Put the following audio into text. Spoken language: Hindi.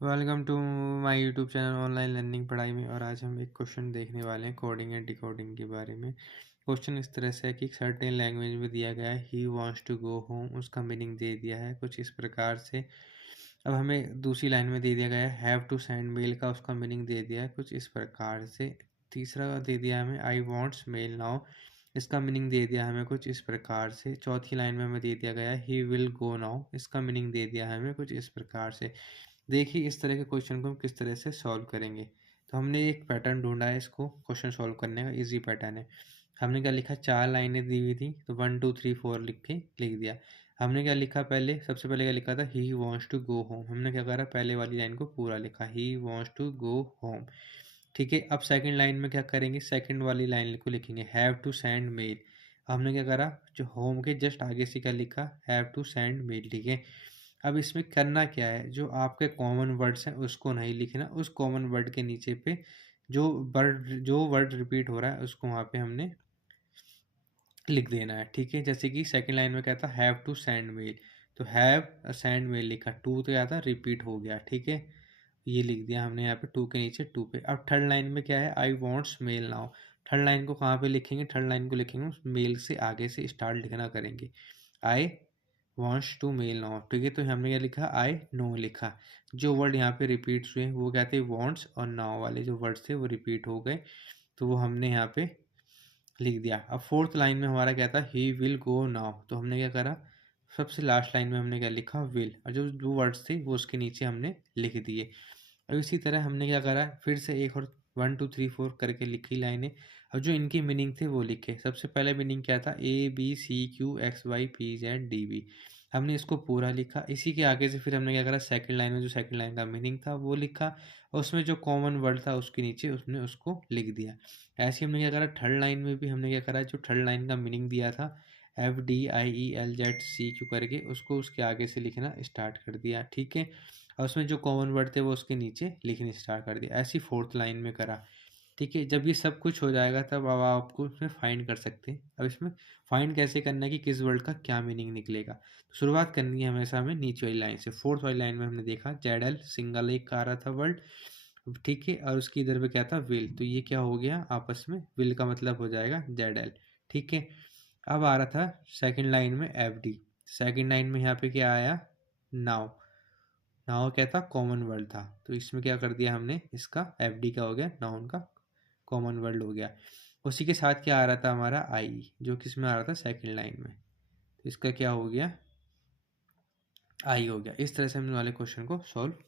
Welcome to my YouTube channel online learning पढ़ाई में। और आज हम एक क्वेश्चन देखने वाले हैं कोडिंग एंड डिकोडिंग के बारे में। क्वेश्चन इस तरह से है कि सर्टेन लैंग्वेज में दिया गया है he wants to go home, उसका मीनिंग दे दिया है कुछ इस प्रकार से। अब हमें दूसरी लाइन में दे दिया गया है हैव टू सेंड मेल का, उसका मीनिंग दे दिया है कुछ इस प्रकार से। तीसरा दे दिया हमें आई वांट्स मेल नाउ, इसका मीनिंग दे दिया हमें कुछ इस प्रकार से। चौथी लाइन में हमें दे दिया गया है ही विल गो नाउ, इसका मीनिंग दे दिया है हमें कुछ इस प्रकार से। देखिए इस तरह के क्वेश्चन को हम किस तरह से सॉल्व करेंगे। तो हमने एक पैटर्न ढूंढा है, इसको क्वेश्चन सॉल्व करने का इजी पैटर्न है। हमने क्या लिखा, 4 लाइनें दी हुई थी तो 1 2 3 4 लिख दिया। हमने क्या लिखा, पहले सबसे पहले क्या लिखा था, he wants to go home. हमने क्या करा, पहले वाली लाइन को पूरा लिखा, he wants to go home. ठीक है, अब सेकंड लाइन में क्या करेंगे, सेकंड वाली लाइन को लिखेंगे हैव टू सेंड मेल। हमने क्या करा, जो होम के जस्ट आगे से क्या लिखा, हैव टू सेंड मेल। ठीक है, अब इसमें करना क्या है, जो आपके कॉमन वर्ड्स हैं उसको नहीं लिखना, उस कॉमन वर्ड के नीचे पे जो वर्ड रिपीट हो रहा है उसको वहाँ पे हमने लिख देना है। ठीक है, जैसे कि सेकंड लाइन में क्या था, हैव टू सेंड मेल, तो हैव सेंड मेल लिखा, टू तो क्या था, रिपीट हो गया। ठीक है, ये लिख दिया हमने यहाँ पे टू के नीचे टू पे। अब थर्ड लाइन में क्या है, I wants mail now. Third line को कहाँ पे लिखेंगे, थर्ड लाइन को लिखेंगे मेल से आगे से स्टार्ट लिखना करेंगे, I wants to mail now. ठीक है, तो हमने क्या लिखा, आई नो लिखा। जो वर्ड यहाँ पे रिपीट हुए वो क्या थे, वॉन्ट्स और नाउ वाले जो वर्ड्स थे वो रिपीट हो गए, तो वो हमने यहाँ पे लिख दिया। अब फोर्थ लाइन में हमारा क्या था, ही विल गो नाउ, तो हमने क्या करा, सबसे लास्ट लाइन में हमने क्या लिखा, विल, और जो जो वर्ड्स थे वो उसके नीचे हमने लिख दिए। अब इसी तरह हमने क्या करा, फिर से एक और 1 2 3 4 करके लिखी लाइनें। अब जो इनकी मीनिंग थे वो लिखे। सबसे पहले मीनिंग क्या था, ABCQXYPZDB, हमने इसको पूरा लिखा। इसी के आगे से फिर हमने क्या करा, सेकंड लाइन में जो सेकंड लाइन का मीनिंग था वो लिखा, और उसमें जो कॉमन वर्ड था उसके नीचे उसने उसको लिख दिया। ऐसे ही हमने क्या करा, थर्ड लाइन में भी हमने क्या करा, जो थर्ड लाइन का मीनिंग दिया था FDIELZCQ करके, उसको उसके आगे से लिखना स्टार्ट कर दिया। ठीक है, और उसमें जो कॉमन वर्ड थे वो उसके नीचे लिखने स्टार्ट कर दिया। ऐसी फोर्थ लाइन में करा। ठीक है, जब ये सब कुछ हो जाएगा तब अब आपको इसमें फाइंड कर सकते हैं। अब इसमें फाइंड कैसे करना है कि किस वर्ड का क्या मीनिंग निकलेगा, तो शुरुआत करनी है हमेशा हमें नीचे वाली लाइन से। फोर्थ वाली लाइन में हमने देखा जेडल सिंगल एक का आ रहा था वर्ड। ठीक है, और उसकी इधर पे क्या था, विल, तो ये क्या हो गया आपस में, विल का मतलब हो जाएगा जेडल। ठीक है, अब आ रहा था सेकंड लाइन में FD, सेकंड लाइन में यहाँ पे क्या आया, नाउ। नाउ क्या था, कॉमन वर्ड था, तो इसमें क्या कर दिया हमने, इसका FD का हो गया, नाउन का कॉमन वर्ड हो गया। उसी के साथ क्या आ रहा था हमारा, आई, जो किस में आ रहा था, सेकंड लाइन में, तो इसका क्या हो गया, आई हो गया। इस तरह से हमने वाले क्वेश्चन को सॉल्व